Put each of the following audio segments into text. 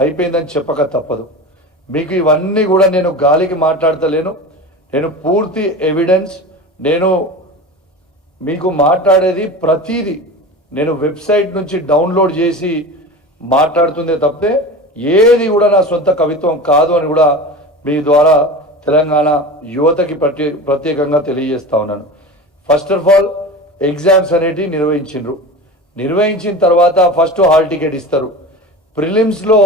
అయిపోయిందని చెప్పక తప్పదు. మీకు ఇవన్నీ కూడా నేను గాలికి మాట్లాడతలేను. నేను పూర్తి ఎవిడెన్స్, నేను మీకు మాట్లాడేది ప్రతిదీ నేను వెబ్సైట్ నుంచి డౌన్లోడ్ చేసి మాట్లాడుతుందే తప్పితే ఏది కూడా నా సొంత కవిత్వం కాదు అని కూడా మీ ద్వారా తెలంగాణ యువతకి ప్రత్యేకంగా తెలియజేస్తా ఉన్నాను. ఫస్ట్ ఆఫ్ ఆల్ ఎగ్జామ్స్ అనేటివి నిర్వహించిన తర్వాత ఫస్ట్ హాల్ టికెట్ ఇస్తారు. ప్రిలిమ్స్లో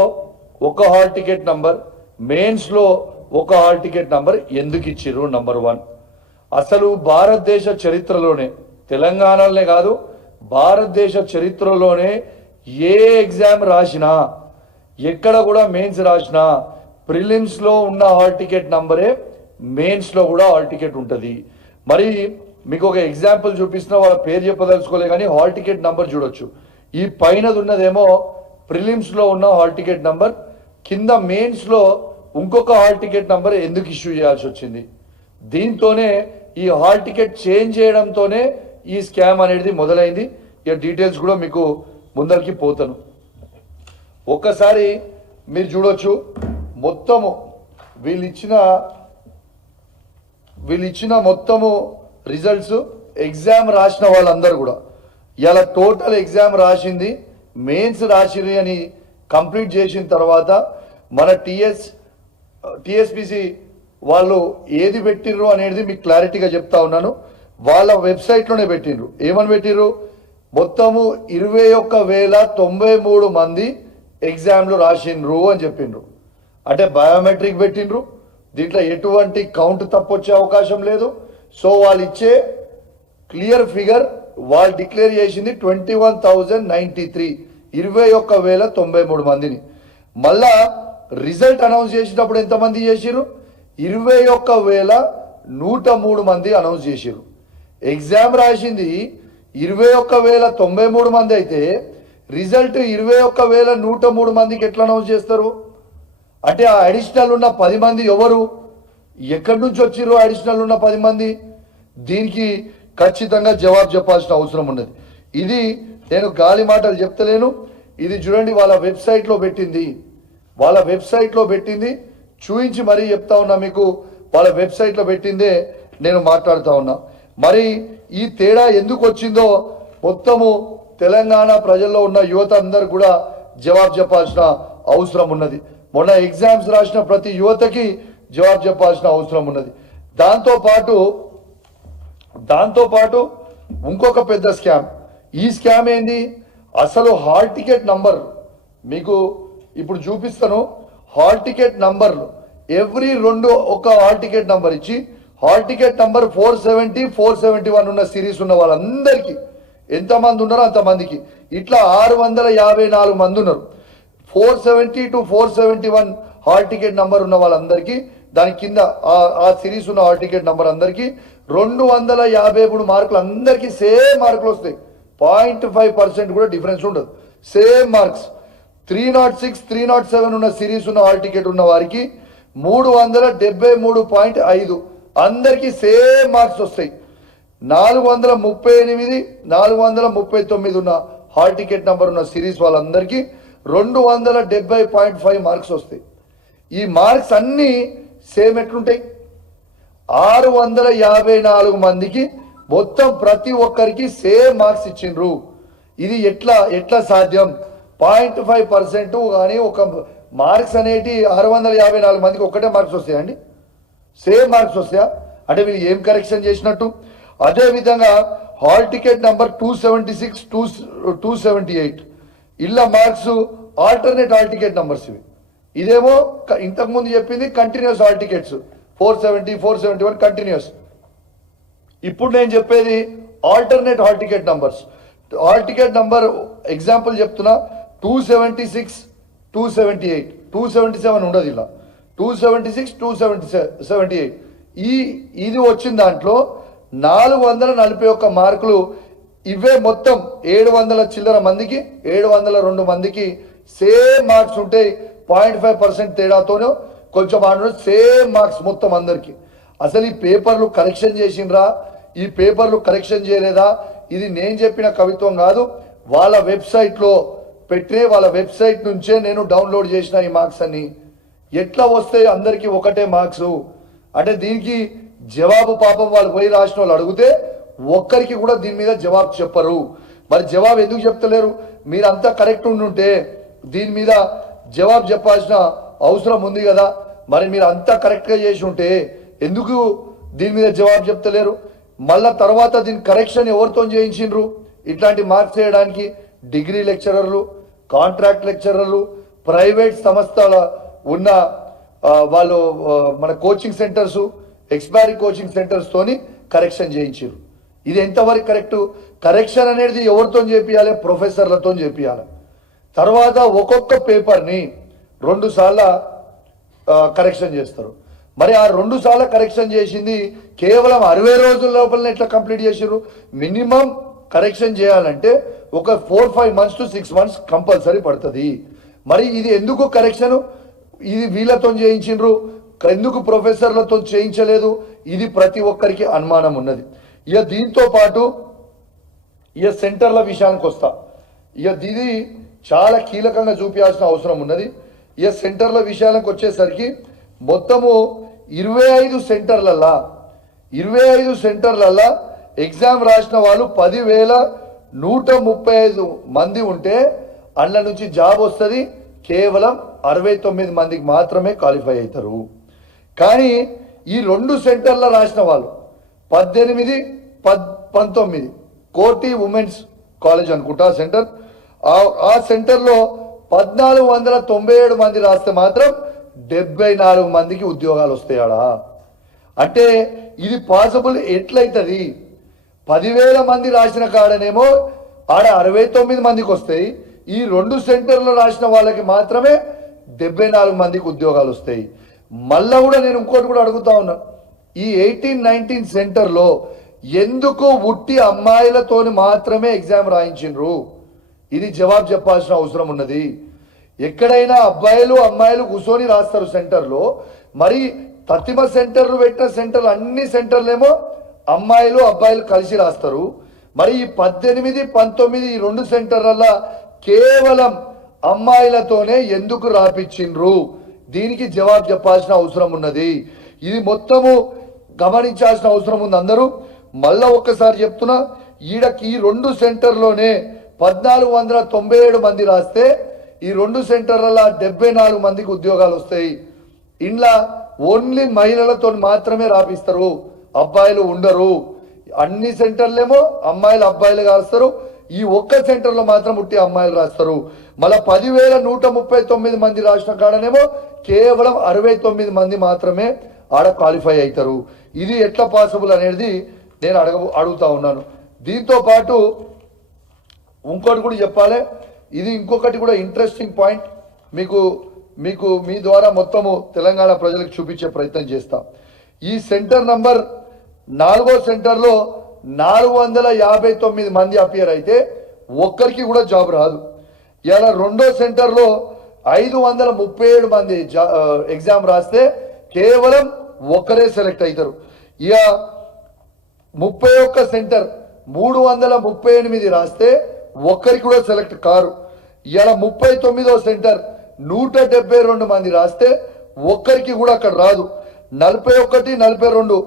ఒక హాల్ టికెట్ నంబర్, మెయిన్స్లో ఒక హాల్ టికెట్ నంబర్ ఎందుకు ఇచ్చిర్రు? నంబర్ 1, అసలు భారతదేశ చరిత్రలోనే, తెలంగాణలోనే కాదు భారతదేశ చరిత్రలోనే ఏ ఎగ్జామ్ రాసినా, ఎక్కడ కూడా మెయిన్స్ రాసినా ప్రిలిమ్స్లో ఉన్న హాల్ టికెట్ నంబరే మెయిన్స్లో కూడా హాల్ టికెట్ ఉంటుంది. మరి మీకు ఒక ఎగ్జాంపుల్ చూపిస్తున్నా, వాళ్ళ పేరు చెప్పదలుచుకోలే కానీ హాల్ టికెట్ నంబర్ చూడొచ్చు. ఈ పైనది ఉన్నదేమో ప్రిలిమ్స్లో ఉన్న హాల్ టికెట్ నంబర్, కింద మెయిన్స్లో ఇంకొక హాల్ టికెట్ నంబర్ ఎందుకు ఇష్యూ చేయాల్సి వచ్చింది? దీంతోనే ఈ హాల్ టికెట్ చేంజ్ చేయడంతోనే ఈ స్కామ్ అనేది మొదలైంది. ఇక డీటెయిల్స్ కూడా మీకు ముందరికి పోతాను. ఒక్కసారి మీరు చూడొచ్చు, మొత్తము వీళ్ళిచ్చిన మొత్తము రిజల్ట్స్, ఎగ్జామ్ రాసిన వాళ్ళందరూ కూడా ఇలా టోటల్ ఎగ్జామ్ రాసింది, మెయిన్స్ రాసిరి అని కంప్లీట్ చేసిన తర్వాత మన టిఎస్పిసి వాళ్ళు ఏది పెట్టిర్రు అనేది మీకు క్లారిటీగా చెప్తా ఉన్నాను. వాళ్ళ వెబ్సైట్లోనే పెట్టిండ్రు. ఏమని పెట్టిర్రు? మొత్తము 21,093 మంది ఎగ్జామ్లు రాసిండ్రు అని చెప్పిండ్రు. అంటే బయోమెట్రిక్ పెట్టిండ్రు, దీంట్లో ఎటువంటి కౌంట్ తప్పొచ్చే అవకాశం లేదు. సో వాళ్ళు ఇచ్చే క్లియర్ ఫిగర్ వాళ్ళు డిక్లేర్ చేసింది 21,093, 21,093 మందిని. మళ్ళా రిజల్ట్ అనౌన్స్ చేసేటప్పుడు ఎంతమంది చేసిర్రు? 21,103 మంది అనౌన్స్ చేసిర్రు. ఎగ్జామ్ రాసింది 21,093 మంది అయితే రిజల్ట్ 21,103 మందికి ఎట్లా అనౌన్స్ చేస్తారు? అంటే ఆ అడిషనల్ ఉన్న 10 మంది ఎవరు? ఎక్కడి నుంచి వచ్చిర్రు అడిషనల్ ఉన్న 10 మంది? దీనికి ఖచ్చితంగా జవాబు చెప్పాల్సిన అవసరం ఉన్నది. ఇది నేను గాలి మాటలు చెప్తలేను. ఇది చూడండి, వాళ్ళ వెబ్సైట్లో పెట్టింది చూయించి మరీ చెప్తా ఉన్నా మీకు. వాళ్ళ వెబ్సైట్లో పెట్టిందే నేను మాట్లాడుతూ ఉన్నా. మరి ఈ తేడా ఎందుకు వచ్చిందో మొత్తము తెలంగాణ ప్రజల్లో ఉన్న యువత అందరు కూడా జవాబు చెప్పాల్సిన అవసరం ఉన్నది. మొన్న ఎగ్జామ్స్ రాసిన ప్రతి యువతకి జవాబు చెప్పాల్సిన అవసరం ఉన్నది. దాంతోపాటు ఇంకొక పెద్ద స్కామ్. ఈ స్కామ్ ఏంది? అసలు హాల్ టికెట్ నంబర్ మీకు ఇప్పుడు చూపిస్తాను. హాల్ టికెట్ నంబర్లు ఎవ్రీ 2 ఒక హాల్ టికెట్ నంబర్ ఇచ్చి, హాల్ టికెట్ నంబర్ 470, 471 ఉన్న సిరీస్ ఉన్న వాళ్ళందరికీ ఎంతమంది ఉన్నారో అంతమందికి ఇట్లా 654 మంది ఉన్నారు. 470 to 471 హాల్ టికెట్ నంబర్ ఉన్న వాళ్ళందరికీ, దాని కింద ఆ సిరీస్ ఉన్న హాల్ టికెట్ నంబర్ అందరికీ 253 మార్కులు, అందరికీ సేమ్ మార్కులు వస్తాయి. 0.5% కూడా డిఫరెన్స్ ఉండదు, సేమ్ మార్క్స్. 306, 307 ఉన్న సిరీస్ ఉన్న హాల్ టికెట్ ఉన్న వారికి 373.5 అందరికీ సేమ్ మార్క్స్ వస్తాయి. 438, 439 ఉన్న హాల్ టికెట్ నంబర్ ఉన్న సిరీస్ వాళ్ళందరికీ 270.5 మార్క్స్ వస్తాయి. ఈ మార్క్స్ అన్నీ సేమ్ ఎట్లుంటాయి? 654 మందికి మొత్తం ప్రతి ఒక్కరికి సేమ్ మార్క్స్ ఇచ్చిండ్రు. ఇది ఎట్లా సాధ్యం? 0.5% కానీ ఒక మార్క్స్ అనేటి 654 మందికి ఒక్కటే మార్క్స్ వస్తాయండి? సేమ్ మార్క్స్ వస్తాయా? అంటే వీళ్ళు ఏం కరెక్షన్ చేసినట్టు? అదేవిధంగా హాల్ టికెట్ నంబర్ 276, 278 ఇళ్ళ marks alternate hall ticket numbers ఇవి. ఇదేమో ఇంతకుముందు చెప్పింది కంటిన్యూస్ హాల్ టికెట్స్ 470, 471 కంటిన్యూస్. ఇప్పుడు నేను చెప్పేది alternate hall ticket numbers. Hall ticket number example చెప్తున్నా, 276, 278, 277 ఉండదు. ఇలా 276, 278 ఇది వచ్చిన దాంట్లో 441 మార్కులు. ఇవే మొత్తం 700 చిల్లర మందికి, 702 మందికి సేమ్ మార్క్స్ ఉంటాయి. 0.5% తేడాతోనూ కొంచెం సేమ్ మార్క్స్ మొత్తం అందరికి. అసలు ఈ పేపర్లు కరెక్షన్ చేసిండ్రా, ఈ పేపర్లు కరెక్షన్ చేయలేదా? ఇది నేను చెప్పిన కవిత్వం కాదు. వాళ్ళ వెబ్సైట్లో పెట్టే వాళ్ళ వెబ్సైట్ నుంచే నేను డౌన్లోడ్ చేసిన ఈ మార్క్స్ అన్ని ఎట్లా వస్తాయి అందరికీ ఒకటే మార్క్స్ అంటే దీనికి జవాబు పాపం వాళ్ళు పోయి రాసిన వాళ్ళు అడిగితే ఒక్కరికి కూడా దీని మీద జవాబు చెప్పరు మరి జవాబు ఎందుకు చెప్తలేరు మీరంతా కరెక్ట్ ఉండుంటే దీని మీద జవాబు చెప్పాల్సిన అవసరం ఉంది కదా మరి మీరు అంతా కరెక్ట్గా చేసి ఉంటే ఎందుకు దీని మీద జవాబు చెప్తలేరు మళ్ళా తర్వాత దీని కరెక్షన్ ఎవరితో చేయించిండ్రు ఇట్లాంటి మార్క్స్ చేయడానికి డిగ్రీ లెక్చరర్లు కాంట్రాక్ట్ లెక్చరర్లు ప్రైవేట్ సంస్థల ఉన్న వాళ్ళు మన coaching centres expiry coaching centres తోని కరెక్షన్ చేయించారు ఇది ఎంతవరకు కరెక్ట్ కరెక్షన్ అనేది ఎవరితో చేపియాలి ప్రొఫెసర్లతో చేపియాలి తర్వాత ఒక్కొక్క పేపర్ని 2 సార్లు కరెక్షన్ చేస్తారు మరి ఆ 2 సార్లు కరెక్షన్ చేసింది కేవలం 60 రోజుల లోపలనే ఎట్లా కంప్లీట్ చేసారు మినిమం కరెక్షన్ చేయాలంటే ఒక 4-5 months to 6 months కంపల్సరీ పడుతుంది మరి ఇది ఎందుకు కరెక్షన్ ఇది వీళ్ళతో చేయించిండ్రు ఎందుకు ప్రొఫెసర్లతో చేయించలేదు ఇది ప్రతి ఒక్కరికి అనుమానం ఉన్నది ఇక దీంతో పాటు ఇక సెంటర్ల విషయానికి వస్తా ఇక ఇది చాలా కీలకంగా చూపించాల్సిన అవసరం ఉన్నది ఇక సెంటర్ల విషయానికి వచ్చేసరికి మొత్తము 25 సెంటర్లల్లా ఎగ్జామ్ రాసిన వాళ్ళు 10,135 మంది ఉంటే అందులో నుంచి జాబ్ వస్తుంది కేవలం 69 మందికి మాత్రమే క్వాలిఫై అవుతారు కానీ ఈ 2 సెంటర్ల రాసిన వాళ్ళు 18-19 కోటి ఉమెన్స్ కాలేజ్ అనుకుంటా సెంటర్ ఆ సెంటర్లో 1,497 మంది రాస్తే మాత్రం 74 మందికి ఉద్యోగాలు వస్తాయాడా అంటే ఇది పాసిబుల్ ఎట్లయితుంది 10,000 మంది రాసిన కాడనేమో ఆడ 69 మందికి వస్తాయి ఈ 2 సెంటర్లో రాసిన వాళ్ళకి మాత్రమే 74 మందికి ఉద్యోగాలు వస్తాయి మళ్ళా కూడా నేను ఇంకోటి కూడా అడుగుతా ఉన్నా ఈ 18-19 సెంటర్లో ఎందుకు ఉట్టి అమ్మాయిలతోని మాత్రమే ఎగ్జామ్ రాయించిండ్రు ఇది జవాబు చెప్పాల్సిన అవసరం ఉన్నది ఎక్కడైనా అబ్బాయిలు అమ్మాయిలు కూర్చొని రాస్తారు సెంటర్లో మరి తతిమ సెంటర్లు పెట్టిన సెంటర్లు అన్ని సెంటర్లేమో అమ్మాయిలు అబ్బాయిలు కలిసి రాస్తారు మరి ఈ 18-19 ఈ 2 సెంటర్ల కేవలం అమ్మాయిలతోనే ఎందుకు రాపించిండ్రు దీనికి జవాబు చెప్పాల్సిన అవసరం ఉన్నది ఇది మొత్తము గమనించాల్సిన అవసరం ఉంది అందరూ మళ్ళా ఒక్కసారి చెప్తున్నా ఈడకి ఈ 2 సెంటర్లోనే 1,497 మంది రాస్తే ఈ 2 సెంటర్ల 74 మందికి ఉద్యోగాలు వస్తాయి ఇంట్లో ఓన్లీ మహిళలతో మాత్రమే రాపిస్తారు అబ్బాయిలు ఉండరు అన్ని సెంటర్లేమో అమ్మాయిలు అబ్బాయిలు రాస్తారు ఈ ఒక్క సెంటర్లో మాత్రం ఉట్టి అమ్మాయిలు రాస్తారు మళ్ళీ 10,139 మంది రాసిన కాడనేమో కేవలం 69 మంది మాత్రమే ఆడ క్వాలిఫై అవుతారు ఇది ఎట్లా పాసిబుల్ అనేది నేను అడుగుతా ఉన్నాను దీంతో పాటు ఇంకోటి కూడా చెప్పాలి ఇది ఇంకొకటి కూడా ఇంట్రెస్టింగ్ పాయింట్ మీకు మీ ద్వారా మొత్తము తెలంగాణ ప్రజలకు చూపించే ప్రయత్నం చేస్తాం ఈ సెంటర్ నంబర్ 4వ సెంటర్లో 459 మంది అపియర్ అయితే ఒక్కరికి కూడా జాబ్ రాదు ఇలా 2వ సెంటర్లో 537 మంది ఎగ్జామ్ రాస్తే కేవలం ఒక్కరే సెలెక్ట్ అవుతారు ఇక 31 సెంటర్ 338 రాస్తే ఒక్కరికి కూడా సెలెక్ట్ కారు ఇలా 39వ సెంటర్ 172 మంది రాస్తే ఒక్కరికి కూడా అక్కడ రాదు 41-42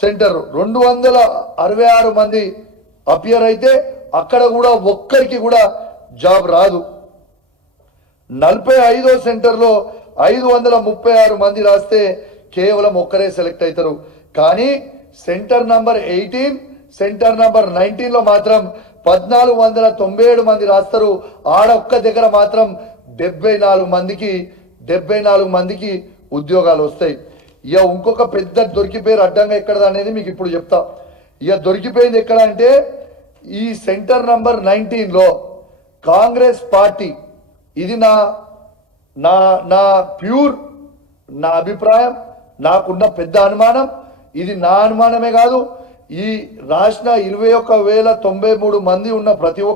సెంటర్ 266 మంది అపియర్ అయితే అక్కడ కూడా ఒక్కరికి కూడా జాబ్ రాదు 45వ సెంటర్లో 536 మంది రాస్తే కేవలం ఒక్కరే సెలెక్ట్ అవుతారు కానీ సెంటర్ నంబర్ 18 సెంటర్ నంబర్ 19 లో మాత్రం 1,497 మంది రాస్తారు ఆడ ఒక్క దగ్గర మాత్రం 74 మందికి ఉద్యోగాలు వస్తాయి ఇక ఇంకొక పెద్ద దొరికిపోయారు అడ్డంగా ఎక్కడ అనేది మీకు ఇప్పుడు చెప్తా ఇక దొరికిపోయింది ఎక్కడ అంటే ఈ సెంటర్ నంబర్ 19 లో కాంగ్రెస్ పార్టీ ఇది నా ప్యూర్ నా అభిప్రాయం నాకున్న పెద్ద అనుమానం ఇది నా అనుమానమే కాదు ఈ రాసిన 21,093 మంది ఉన్న ప్రతి